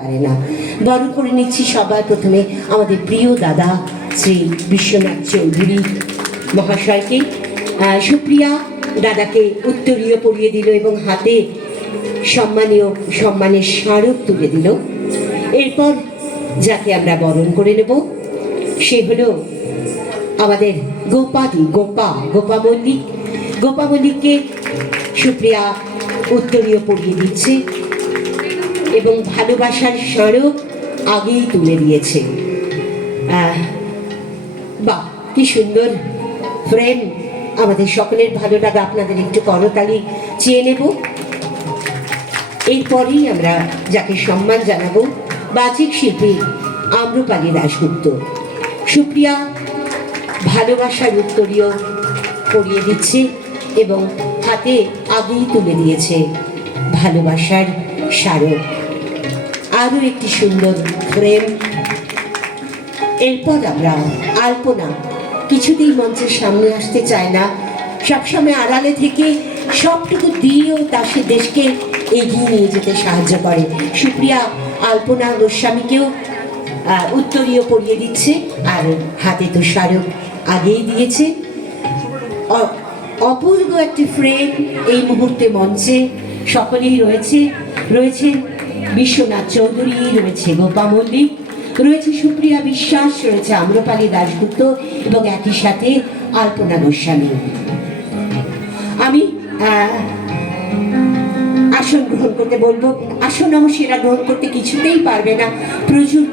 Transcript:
পারে না। বরণ করে নিচ্ছি সবার প্রথমে আমাদের প্রিয় দাদা শ্রী বিশ্বনাথ চৌধুরী মহাশয়কে। সুপ্রিয়া দাদাকে উত্তরীয় পরিয়ে দিল এবং হাতে সম্মানীয় সম্মানের স্মারক তুলে দিল। এরপর যাকে আমরা বরণ করে নেব, সে হলো আমাদের গোপাদি, গোপা গোপা মল্লিক। গোপা মল্লিককে সুপ্রিয়া উত্তরীয় পড়িয়ে দিচ্ছে। এবং ভালোবাসার স্মারক আগেই তুলে দিয়েছে। বাহ, কি সুন্দর। ফ্রেম আমাদের সকলের ভালো লাগা আপনাদের একটু করতালি চেয়ে নেব। এরপরেই আমরা যাকে সম্মান জানাব, বাচিক শিল্পী আম্রপালি দাশগুপ্ত। সুপ্রিয়া ভালোবাসার উত্তরীয় পরিয়ে দিচ্ছে এবং হাতে আগেই তুলে দিয়েছে ভালোবাসার স্মারক। আরও একটি সুন্দর ফ্রেম এরপর আমরা আলপনা। কিছুতেই মঞ্চের সামনে আসতে চায় না। সবসময় আড়ালে থেকে সবটুকু দিয়েও তা সে দেশকে এগিয়ে নিয়ে যেতে সাহায্য করে। সুপ্রিয়া আলপনা গোস্বামীকেও উত্তরীয় পরিয়ে দিচ্ছে আর হাতে তো স্মারক আগেই দিয়েছে। অপূর্ব একটি ফ্রেম এই মুহূর্তে মঞ্চে সকলেই রয়েছে রয়েছে বিশ্বনাথ চৌধুরী, রয়েছে গোপা মল্লিক, রয়েছে সুপ্রিয়া বিশ্বাস, রয়েছে আম্রপালি দাশগুপ্ত এবং একই সাথে আলপনা গোস্বামী। আমি আসন গ্রহণ করতে বলব। আসন অবশ্যই এরা গ্রহণ করতে কিছুতেই পারবে না। প্রচুর